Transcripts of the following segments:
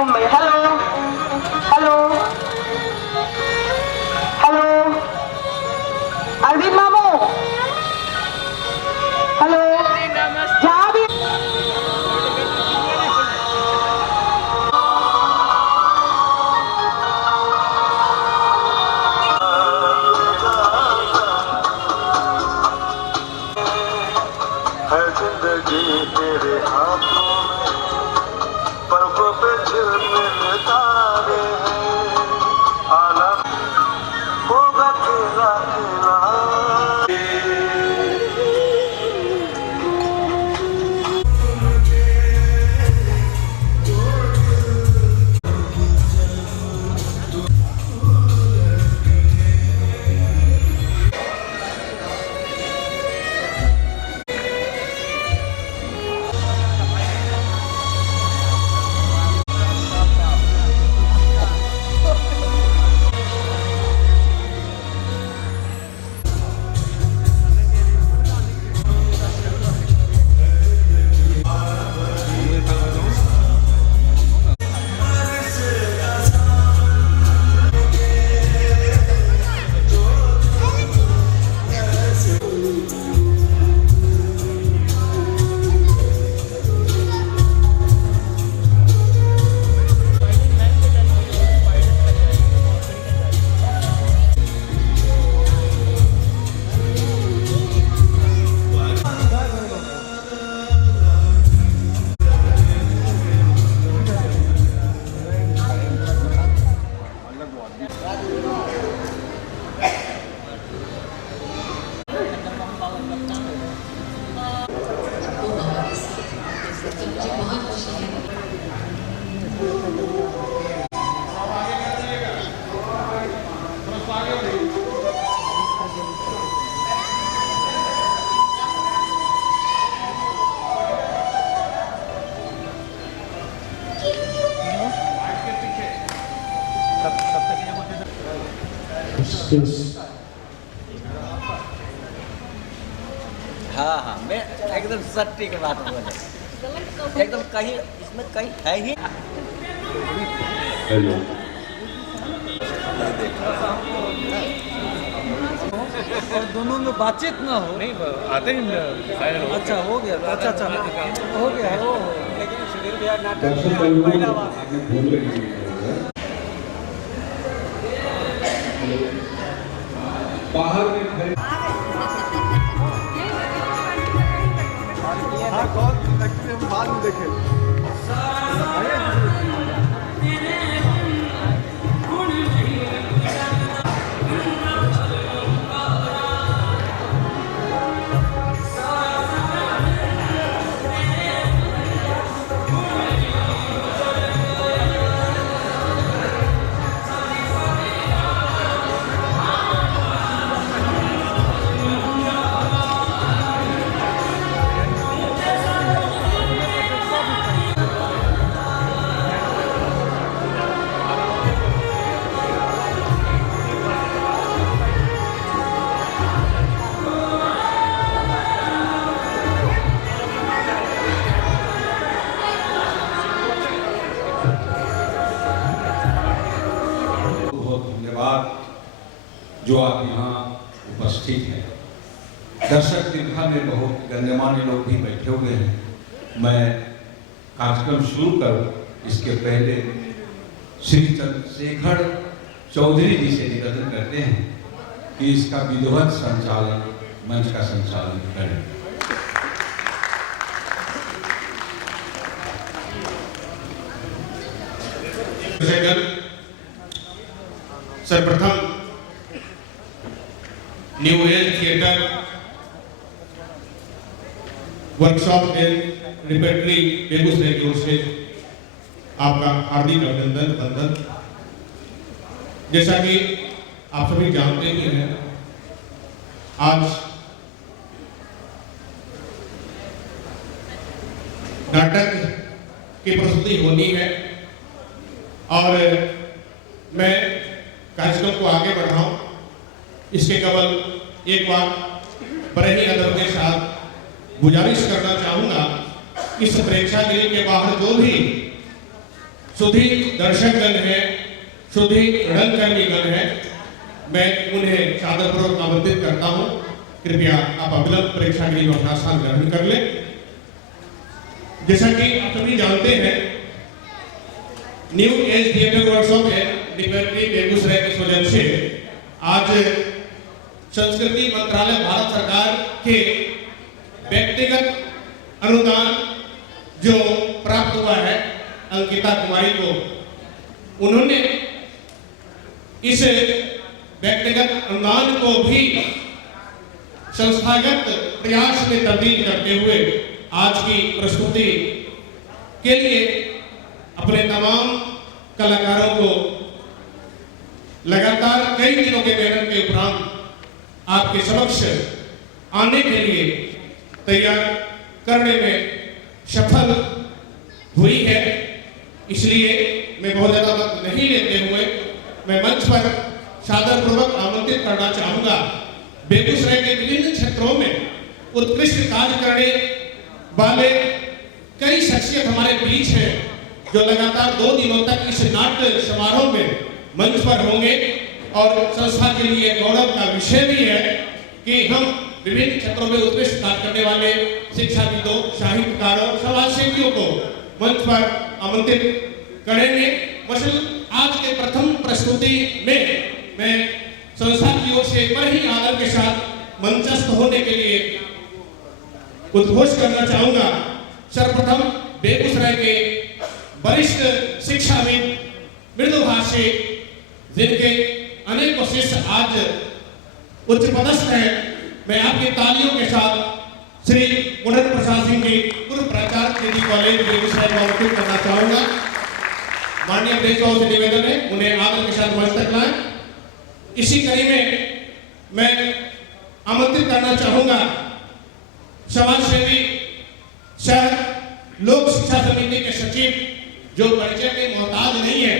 Mumbai. Hello hello hello Arvind मामू, hello जहाँ भी जिंदगी तेरे हाथों में, पलकों पे झिलमिल तारे हैं, आलम होगा तेरा तेरा। हाँ हाँ, मैं एकदम सच्ची की बात बोले, एकदम कहीं इसमें कहीं है ही। हेलो और दोनों में बातचीत ना हो। नहीं आते ही फाइनल हो। अच्छा हो गया, अच्छा हो गया। ओ लेकिन सुधीर भैया नाटक में पहला बार बाहर में खड़े बाद में देखे जो आप यहाँ उपस्थित हैं। दर्शक दीर्घा में बहुत गण्यमान्य लोग भी बैठे हुए हैं। मैं कार्यक्रम शुरू करूं इसके पहले श्री चंद्रशेखर चौधरी जी से निवेदन करते हैं कि इसका विधिवत संचालन, मंच का संचालन करें। सर्वप्रथम new age theatre workshop and repertory Begusarai की ओर से आपका हार्दिक अभिनंदन वंदन। जैसा कि आप सभी जानते ही हैं, आज नाटक की प्रस्तुति होनी है और मैं कार्यक्रम को आगे बढ़ाऊं इसके केवल एक बार बड़े ही अदब के साथ गुजारिश करना चाहूंगा, इस प्रेक्षागृह के बाहर जो भी सुधी दर्शकगण हैं, सुधी रंगकर्मीगण हैं, मैं उन्हें सादरपूर्वक आमंत्रित करता हूं। कृपया आप अविलंब परीक्षा के लिए अपना स्थान ग्रहण कर लें। जैसा कि आप सभी जानते हैं, न्यू एज थिएटर वर्कशॉप है डिपेंडरी बेगूसराय के सौजन्य से आज संस्कृति मंत्रालय भारत सरकार के व्यक्तिगत अनुदान जो प्राप्त हुआ है अंकिता कुमारी को, उन्होंने इस व्यक्तिगत अनुदान को भी संस्थागत प्रयास में तब्दील करते हुए आज की प्रस्तुति के लिए अपने तमाम कलाकारों को लगातार कई दिनों के मेहनत के उपरांत आपके समक्ष आने के लिए तैयार करने में सफल हुई है। इसलिए मैं बहुत ज्यादा वक्त नहीं लेते हुए मैं मंच पर सादरपूर्वक आमंत्रित करना चाहूंगा बेगूसराय के विभिन्न क्षेत्रों में उत्कृष्ट कार्य करने वाले कई शख्सियत हमारे बीच हैं जो लगातार 2 दिनों तक इस नाट्य समारोह में मंच पर होंगे और संस्था के लिए गौरव का विषय भी है कि हम विभिन्न क्षेत्रों में उत्कृष्ट कार्य करने वाले शिक्षाविदों, साहित्यकारों, समाजसेवियों को मंच पर आमंत्रित करेंगे। मसलन आज के प्रथम प्रस्तुति में मैं संस्था की ओर से बड़े ही आदर के साथ मंचस्थ होने के लिए उद्घोष करना चाहूंगा। सर्वप्रथम बेगूसराय के वरिष्ठ शिक्षाविद, मृदुभाषी, जिनके अनेक शिष्य आज उच्च पदस्थ हैं, मैं आपकी तालियों के साथ श्री मुंडन प्रसाद सिंह जी, पूर्व प्राचार्य केजी कॉलेज बेगूसराय को आमंत्रित करना चाहूंगा। माननीय अध्यक्षों से निवेदन है उन्हें आदर के साथ मंच तक लाएं। इसी कड़ी में मैं आमंत्रित करना चाहूंगा समाजसेवी शहर लोक शिक्षा समिति के सचिव जो परिचय के मोहताज नहीं है,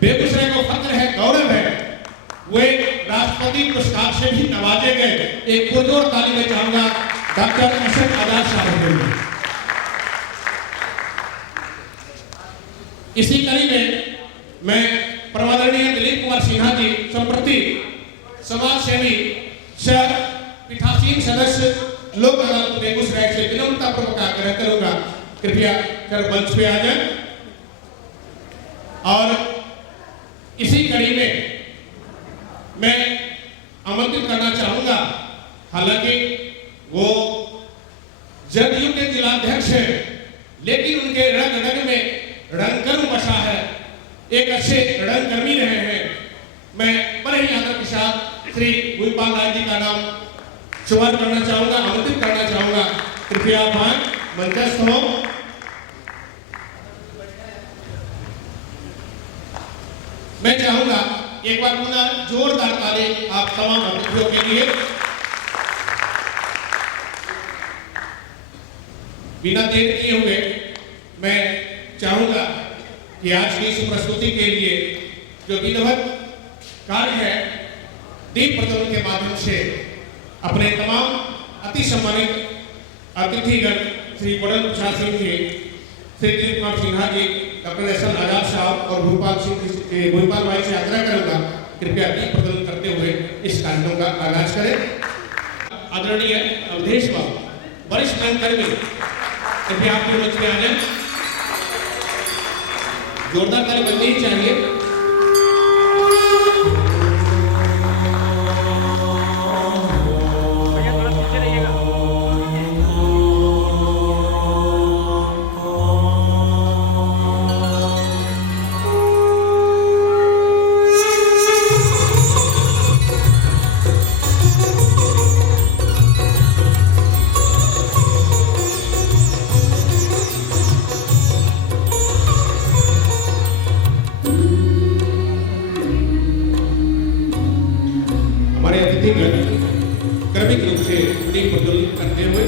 बेगूसराय को फक्र है, गौरव है, वे राष्ट्रपति पुरस्कार से भी नवाजे गए। एक पुरजोर ताली में चाहूंगा डॉक्टर अशोक आजाद साहब को। इसी कड़ी में मैं परमादरणीय दिलीप कुमार सिन्हा जी, संप्रति समाज सेवी शहर पीठासीन सदस्य लोक अदालत बेगूसराय से विनम्रता पूर्वक आग्रह करूंगा कृपया कर मंच पे आ जाए। और इसी कड़ी में मैं आमंत्रित करना चाहूंगा, हालांकि वो जदयू के जिलाध्यक्ष हैं लेकिन उनके रग रग में रंगकर्म बसा है, एक अच्छे रंगकर्मी रहे हैं। मैं बड़े ही आदर के साथ श्री भूपाल राय जी का नाम शुमार करना चाहूंगा, आमंत्रित करना चाहूंगा। कृपया आप आए, मंचस्थ हो। मैं चाहूंगा एक बार पुनः जोरदार ताली आप तमाम अतिथियों के लिए। बिना देर किए हुए मैं चाहूंगा कि आज की इस प्रस्तुति के लिए जो विधिवत कार्य है दीप प्रज्वलन के माध्यम से अपने तमाम अति सम्मानित अतिथिगण श्री मुंडन Prasad Singh ji, Shri Dilip Kumar Sinha ji, doctor S N आजाद साहब और भूपाल भाई से आग्रह करूंगा कृपया दीप प्रज्वलन करते हुए इस कार्यक्रम का आगाज करें। आदरणीय अवधेश बाबू, वरिष्ठ रंगकर्मी, कृपया आपके मंच में आ जाए। जोरदार ताली बननी ही चाहिए। क्रमिक रूप से दीप प्रज्वलन करते हुए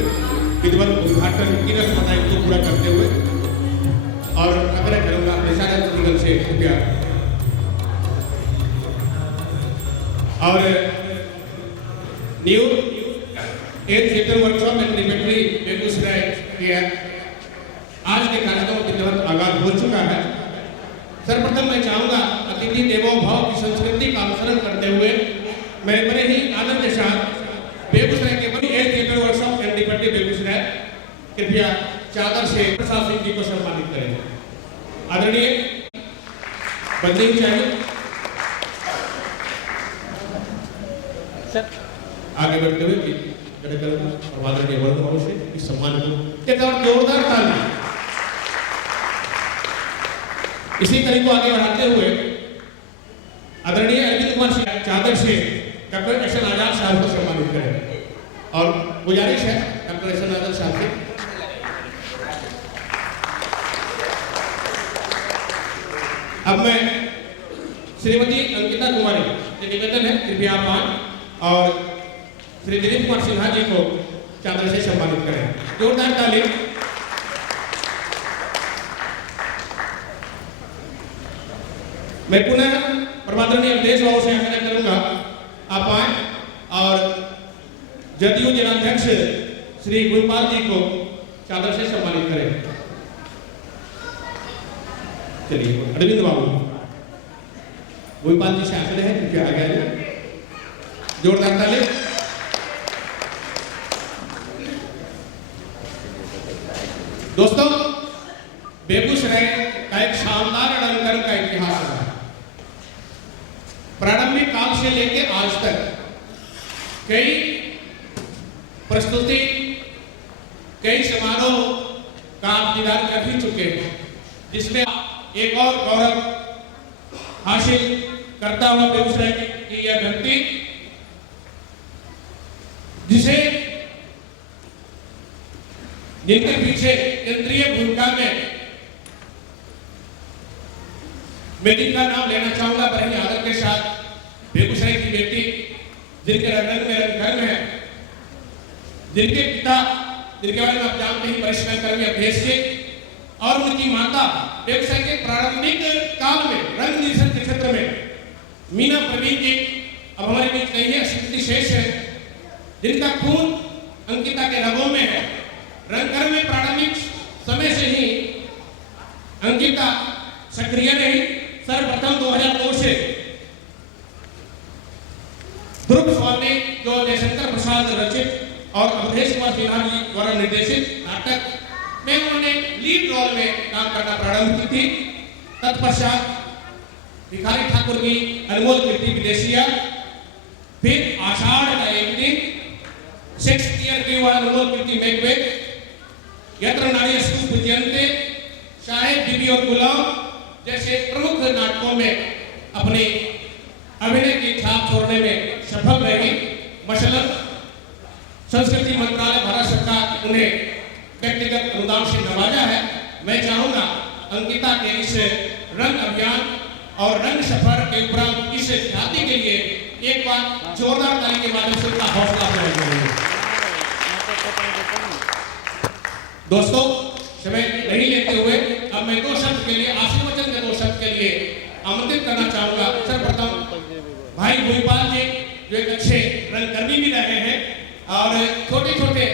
विधिवत उद्घाटन की रस्मताएं को पूरा करते हुए और आग्रह करूंगा अपने सारे अतिथिगण से कृपया। और new age theatre workshop and liberty Begusarai के आज के कार्यक्रम विधिवत आगाज हो चुका है। सर्वप्रथम मैं चाहूंगा अतिथि देवो भव की संस्कृति का अनुसरण करते हुए मैं बड़े ही आनंद के साथ बेगूसराय के बड़ी एज theatre workshop and deputy Begusarai कृपया चादर से प्रसाद सिंह जी को सम्मानित करें। आदरणीय बंदी चाहिए आगे बढ़ते हुए और आदरणीय वर्ग से इस सम्मान को एक और जोरदार ताली। इसी कड़ी को आगे बढ़ाते हुए आदरणीय अरविंद कुमार सिंह चादर से डॉक्टर एस एन आजाद साहब को सम्मानित करें और गुजारिश है डॉक्टर एस एन आजाद साहब से अब मैं श्रीमती अंकिता कुमारी से निवेदन है कृपया आप आएं और श्री दिलीप कुमार सिन्हा जी को चादर से सम्मानित करें। जोरदार ताली। मैं पुनः परमादरणीय अवधेश बाबू से आग्रह करूंगा आप आए और जदयू जिलाध्यक्ष श्री गुरपाल जी को चादर से सम्मानित करें। चलिए अरविंद बाबू गुरपाल जी से आग्रह है कृपया आ गया। जोरदार ताली। दोस्तों बेगूसराय का एक शानदार अलंकरण का इतिहास है। प्रारंभिक काल से लेकर आज तक कई प्रस्तुति कई समारोह का आप दीदार कर ही चुके हैं, जिसमें एक और गौरव हासिल करता हुआ बेगूसराय की यह व्यक्ति जिसे जिनके पीछे केंद्रीय भूमिका में मैं जिनका नाम लेना चाहूंगा बड़े ही आदर के साथ, बेगूसराय की बेटी जिनके रंग में रंग है, जिनके पिता जिनके बारे में आप जानते हैं परिश्रम कर्मी अवधेश जी और उनकी माता बेगूसराय के प्रारंभिक काल में रंग निर्देशन के क्षेत्र में मीना प्रवीण जी अब हमारे बीच नहीं है, स्मृति शेष है, जिनका खून अंकिता के रगों में है। रंगकर्म में प्रारंभिक समय से ही अंकिता सक्रिय रही। सर्वप्रथम 2002 से ध्रुव स्वामी जो जयशंकर प्रसाद रचित और अवधेश कुमार सिन्हा जी द्वारा निर्देशित नाटक में उन्होंने लीड रोल में काम करना प्रारंभ की थी। तत्पश्चात भिखारी ठाकुर की अनमोल कीर्ति विदेशिया, फिर आषाढ़ का एक दिन शेक्सपियर की वह अनमोल कीर्ति मैकबेथ, यत्र नारी स्तूप पूज्यन्ते, शाहिद बीबी और गुलाम जैसे प्रमुख नाटकों में अपनी अभिनय की छाप छोड़ने में सफल रही। मसलन संस्कृति मंत्रालय भारत सरकार उन्हें व्यक्तिगत अनुदान से नवाजा है। मैं चाहूंगा अंकिता के इस रंग अभियान और रंग सफर के उपरांत इस ख्याति के लिए एक बार जोरदार ताली के माध्यम से उनका हौसला अफजाई करेंगे। दोस्तों समय नहीं लेते हुए अब मैं 2 शब्द के लिए आशीर्वचन के 2 शब्द के लिए आमंत्रित करना चाहूंगा। सर्वप्रथम भाई भूपाल जी जो एक अच्छे रंगकर्मी भी रहे हैं और छोटे छोटे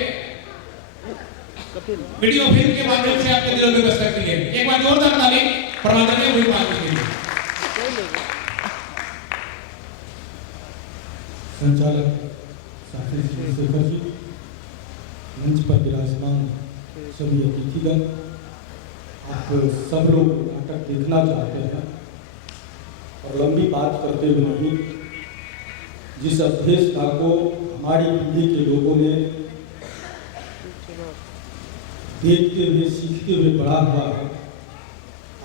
वीडियो फिल्म के माध्यम से आपके दिलों में बसकर के लिए एक बार जोरदार ताली परमादरणीय भूपाल जी के लिए। संचालक साथी शेखर जी, मंच पर विराजमान सभी अतिथिगण, आप सब लोग नाटक देखना चाहते हैं और लंबी बात करते हुए नहीं, जिस अध्यक्षता को हमारी पीढ़ी के लोगों ने देखते हुए सीखते हुए बड़ा हुआ है,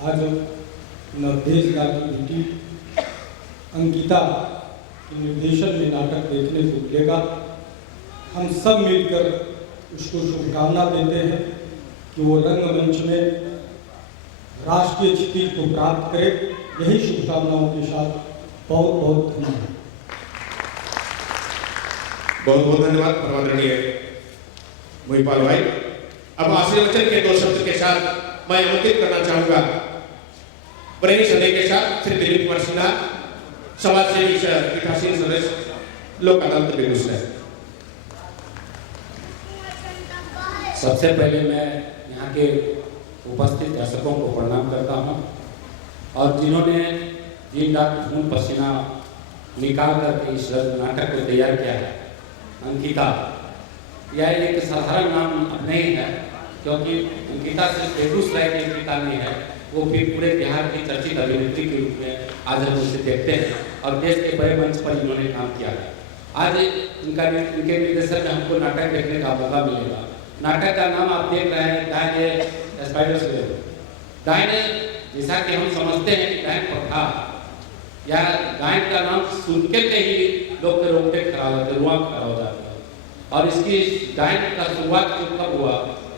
आज उन अध्यक्षता की बेटी अंकिता के निर्देशन में नाटक देखने को मिलेगा। हम सब मिलकर उसको शुभकामना देते हैं कि वो रंगमंच में राष्ट्रीय क्षितिज को प्राप्त करे। यही शुभकामनाओं के साथ बहुत बहुत धन्यवाद। बहुत बहुत धन्यवाद परमादरणीय भूपाल भाई। अब आशीर्वचन के 2 शब्द के साथ मैं आमंत्रित करना चाहूंगा बड़े ही स्नेह के साथ श्री दिलीप कुमार सिन्हा, समाज सेवी पीठासीन सदस्य लोक अदालत बेगूसराय। सबसे पहले मैं यहाँ के उपस्थित दर्शकों को प्रणाम करता हूँ और जिन्होंने दिन रात खून पसीना निकाल करके इस नाटक को तैयार किया है। अंकिता, यह एक साधारण नाम नहीं है, क्योंकि अंकिता सिर्फ बेगूसराय की अंकिता नहीं है, वो भी पूरे बिहार की चर्चित अभिनेत्री के रूप में आज हम उसे देखते हैं और देश के बड़े मंच पर इन्होंने काम किया है। आज इनके निर्देशन में हमको नाटक देखने का मौका मिलेगा। नाटक का नाम आप देख रहे हैं, डायन स्पाइडर्स वेब। डायन, जैसा कि हम समझते हैं कि डायन प्रथा या डायन का नाम सुन के ही लोग के रोंगटे खड़ा होते, रुआ खड़ा हो जाता है। और इसकी डायन का शुरुआत जो कब हुआ,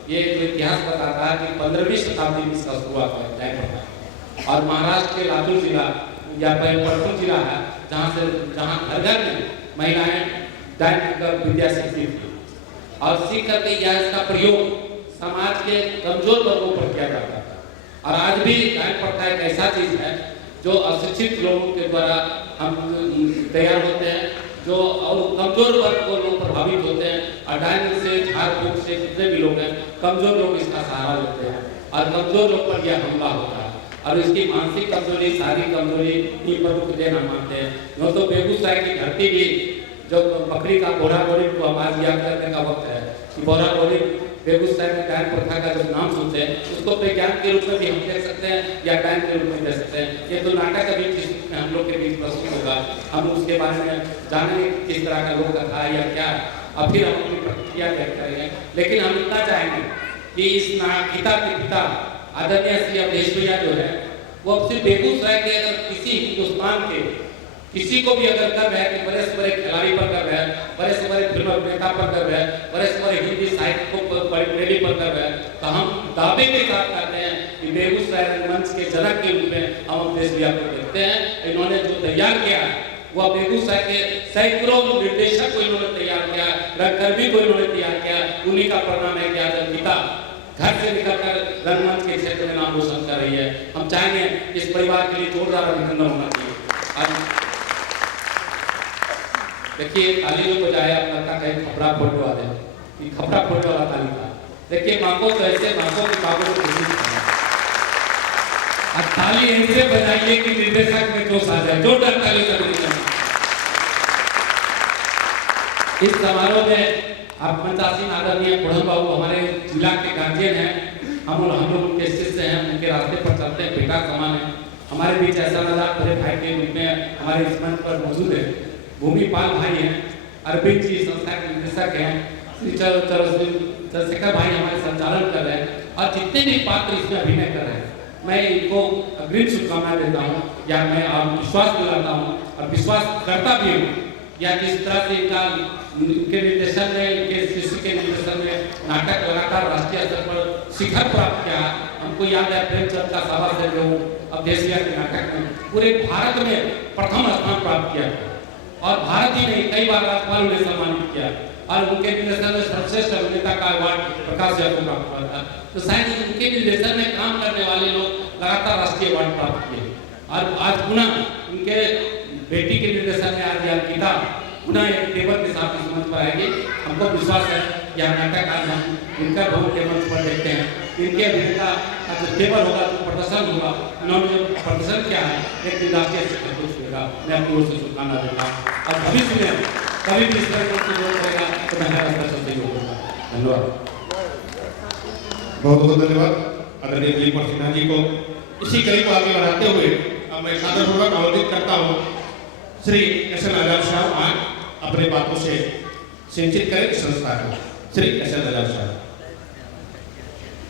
ये इतिहास बताता है कि 15वीं शताब्दी में इसका शुरुआत हुआ डायन प्रथा। और महाराष्ट्र के लातूर जिला या परतूर जिला है, जहाँ घर घर में महिलाएं डायन का विद्या सीखती थी और सीख करके यह इसका प्रयोग समाज के कमजोर वर्गों पर किया जाता था। और आज भी डायन प्रथा एक ऐसा चीज है जो अशिक्षित लोगों के द्वारा हम तैयार होते हैं, जो और कमजोर वर्ग को लोग प्रभावित होते हैं। और डायन से, झाड़ फूक से जितने भी लोग हैं, कमजोर लोग इसका सहारा लेते हैं और कमजोर लोग पर यह हमला होता है। और इसकी मानसिक कमजोरी, शारीरिक कमजोरी ही प्रमुख देन हम मानते हैं। नो तो बेगूसराय की धरती भी जो बकरी का बोरा बोरी को हमारे याद करने का वक्त है कि बोरा बोरी बेगूसराय में डायन प्रथा का जब नाम सुनते हैं, उसको विज्ञान के रूप में भी हम देख सकते हैं या डायन के रूप में देख सकते हैं। ये तो नाटक अभी जिसमें हम लोग के बीच प्रस्तुत होगा, हम उसके बारे में जानेंगे किस तरह का लोक कथा है या क्या, और फिर हम अपनी प्रतिक्रिया व्यक्त करेंगे। लेकिन हम इतना चाहेंगे कि इस गीता के पिता आदरणीय श्री अवधेश भैया जो है, वो अब सिर्फ बेगूसराय के अगर किसी हिंदुस्तान के किसी को भी अगर गर्व है कि बड़े से बड़े खिलाड़ी पर गर्व है, बड़े से बड़े फिल्म अभिनेता पर गर्व है, बड़े से बड़े हिंदी साहित्य को प्रेमी पर गर्व है, तो हम दावे के साथ कहते हैं कि बेगूसराय रंगमंच के जनक के रूप में हम अवधेश भैया को देखते हैं। इन्होंने जो तैयार किया है वह बेगूसराय के सैकड़ों निर्देशक को इन्होंने तैयार किया, रंगकर्मी को इन्होंने तैयार किया। उन्हीं का परिणाम है कि आज अंकिता घर से निकलकर रंगमंच के क्षेत्र में नाम रोशन कर रही है। हम चाहेंगे इस परिवार के लिए जोरदार अभिनंदन होना चाहिए। आज देखिए, ताली जो बजाया अपना कहीं खपड़ा फोड़ने वाले कि खपड़ा फोड़ने वाला ताली था। देखिए, मांगो तो ऐसे मांगो की बाबू को अब ताली ऐसे बजाइए कि निर्देशक में जोश आ जाए। जोरदार ताली करनी। इस समारोह में आप मंचासीन आदरणीय बुढ़न बाबू हमारे जिला के गार्जियन हैं, हम लोग उनके शिष्य हैं, उनके रास्ते पर चलते हैं, बेटा समान है। हमारे बीच ऐसा नजारा बड़े भाई के रूप में हमारे इस मंच पर मौजूद है। भूमिपाल भाई हैं, अरविंद जी संस्था के निदेशक हैं, श्री चंद्रशेखर भाई हमारे संचालन कर रहे हैं, और जितने भी पात्र इसमें अभिनय कर रहे हैं, मैं इनको अग्रिम शुभकामनाएं देता हूँ या मैं विश्वास दिलाता हूँ और विश्वास करता भी हूँ या जिस तरह से इनके निर्देशन में, इनके शिष्य के निर्देशन में नाटक लगातार राष्ट्रीय स्तर पर शिखर प्राप्त किया। हमको याद है प्रेमचंद का सभा से जो अवधेश भैया के नाटक में पूरे भारत में प्रथम स्थान प्राप्त किया और भारत ही नहीं कई बार राज्यपाल ने सम्मानित किया और उनके निर्देशन में सर्वश्रेष्ठ अभिनेता का अवार्ड प्रकाश झा को प्राप्त हुआ था। तो शायद उनके निर्देशन में काम करने वाले लोग लगातार राष्ट्रीय अवार्ड प्राप्त किए और आज पुनः उनके बेटी के निर्देशन में आज अंकिता पुनः एक टेबल के साथ इस मंच पर आएगी। हमको विश्वास है यह नाटक आज हम इनका भवन के मंच पर देखते हैं। इनके अभिनेता का जो टेबल होगा, जो प्रदर्शन होगा, इन्होंने जो प्रदर्शन किया है एक दिन राष्ट्रीय शिखर को छुएगा। मैं अपनी ओर से शुभकामना देता हूँ और भविष्य में कभी भी इस तरह का सहयोग करेगा तो मैं हर सहयोग करूँगा। धन्यवाद, बहुत बहुत धन्यवाद आदरणीय दिलीप सिन्हा जी को। इसी कड़ी को आगे बढ़ाते हुए अब मैं सादरपूर्वक आमंत्रित करता हूँ श्री एस.एल. आजाद साहब आज अपने बातों से सिंचित करें इस संस्था को। श्री एस.एल. आजाद साहब।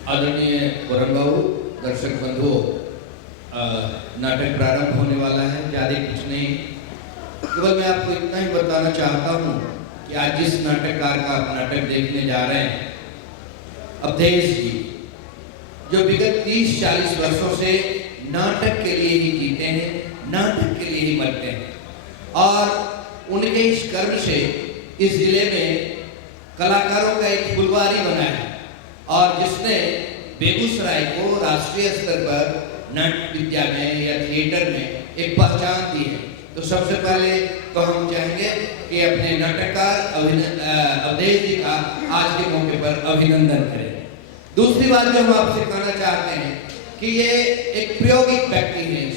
आदरणीय वरुण बाबू, दर्शक बंधुओं, नाटक प्रारंभ होने वाला है। ज़्यादा कुछ नहीं, केवल मैं आपको इतना ही बताना चाहता हूँ कि आज जिस नाटककार का आप नाटक देखने जा रहे हैं, अवधेश जी, जो विगत 30-40 वर्षों से नाटक के लिए ही जीते हैं, नाटक के लिए ही मरते हैं और उनके इस कर्म से इस जिले में कलाकारों का एक फुलवारी बना है और जिसने बेगूसराय को राष्ट्रीय स्तर पर नाट्य विद्या में या थिएटर में एक पहचान दी है। तो सबसे पहले तो हम चाहेंगे कि अपने नाटककार अवधेश जी का आज के मौके पर अभिनंदन करें। दूसरी बात जो हम आपसे कहना चाहते हैं कि ये एक प्रायोगिक व्यक्ति है,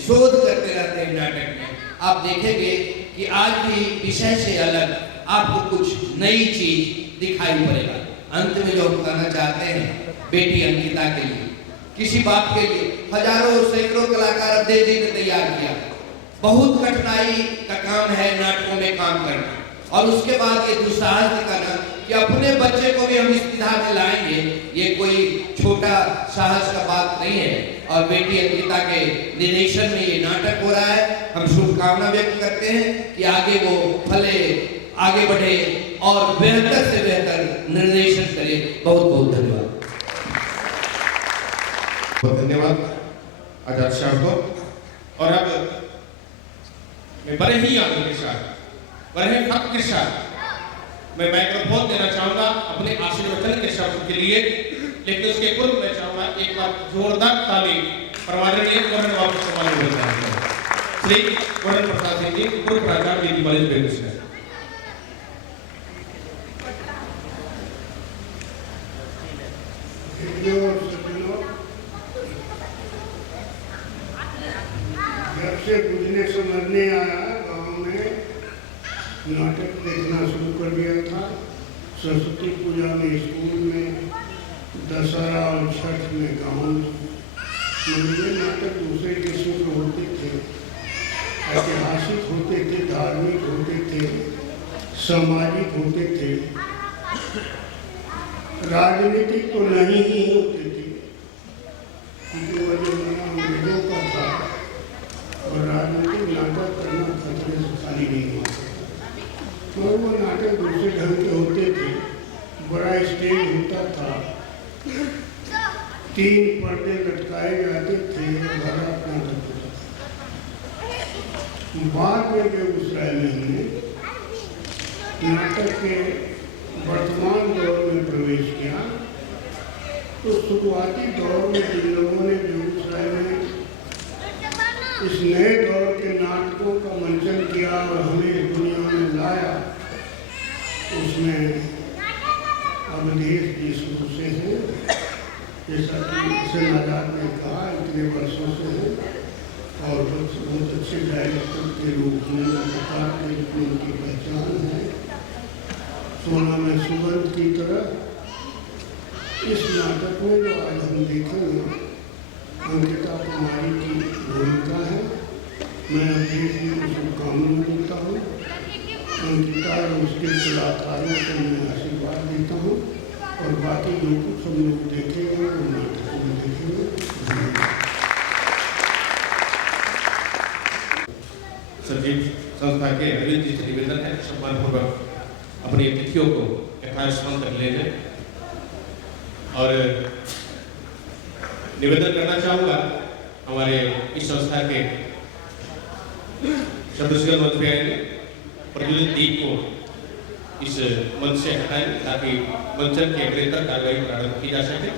नाटक में आप देखेंगे कि आज भी विषय से अलग आपको कुछ नई चीज दिखाई पड़ेगा। अंत में जो हम कहना चाहते हैं बेटी अंकिता के लिए, किसी बात के लिए हजारों सैकड़ों कलाकार अवधेश जी ने तैयार किया। बहुत कठिनाई का काम है नाटकों में काम करना, और उसके बाद ये दुस्साहस दिखाना कि अपने बच्चे को भी हम इस विधा में लाएंगे, ये कोई छोटा साहस का बात नहीं है। और बेटी अंकिता के निर्देशन में ये नाटक हो रहा है। हम शुभकामना व्यक्त करते हैं कि आगे वो फले, आगे बढ़े और बेहतर से बेहतर निर्देशन करे। बहुत बहुत धन्यवाद। बहुत धन्यवाद आजाद शाह को। और अब मैं बड़े ही आनंद के साथ, बड़े फख्र के साथ मैं माइक्रोफोन देना चाहूंगा अपने आशीर्वचन के शब्द के लिए। लेकिन उसके पूर्व मैं चाहूंगा एक बार जोरदार ताली परमादरणीय वरुण बाबू सम्मान होता है श्री वरुण प्रसाद सिंह जी, पूर्व प्राचार्य जी कॉलेज बेगूसराय। जब से बुझने समझने आया गांव में नाटक देखना शुरू कर दिया था। सरस्वती पूजा में स्कूल में, दशहरा और छठ में गाँव में। ये नाटक दूसरे किस्म के होते थे, ऐतिहासिक होते थे, धार्मिक होते थे, सामाजिक होते थे, राजनीतिक तो नहीं ही होते थे क्योंकि वह जमाना अंग्रेजों का था और राजनीतिक नाटक करना खतरे से खाली नहीं हुआ। तो वो नाटक दूसरे ढंग के होते थे। बड़ा स्टेज होता था, 3 पर्दे लटकाए जाते थे, बड़ा अपना होता था। बाद में बेगूसराय में हमने नाटक के वर्तमान दौर में प्रवेश किया। तो शुरुआती दौर में जिन लोगों ने बेगूसराय में इस नए दौर के नाटकों का मंचन किया और हमें इस दुनिया में लाया, उसमें अवधेश जी शुरू से हैं, जैसा कि हुसैन आजाद ने कहा, इतने वर्षों से है और बहुत अच्छे डायरेक्टर के रूप में प्रकार के रूप में उनकी पहचान है। सोना में सुगंध की तरह इस नाटक में जो आज हम देखेंगे अंकिता कुमारी की भूमिका है। मैं अवधेश जी को शुभकामनाएं देता हूँ। अंकिता और उसके कलाकारों को मैं आशीर्वाद देता हूँ और बाकी जो कुछ हम लोग देखेंगे वो नाटक में देखेंगे। सचिव संस्था के अरविंद जी से निवेदन है सम्मानपूर्वक अपनी अतिथियों को यथास्थान तक ले जाए। और निवेदन करना चाहूँगा हमारे इस संस्था के सदस्य मंच पे आएंगे, प्रज्वलित दीप को इस मंच से हटाएं ताकि मंचन की अग्रतर कार्रवाई प्रारंभ की जा सके।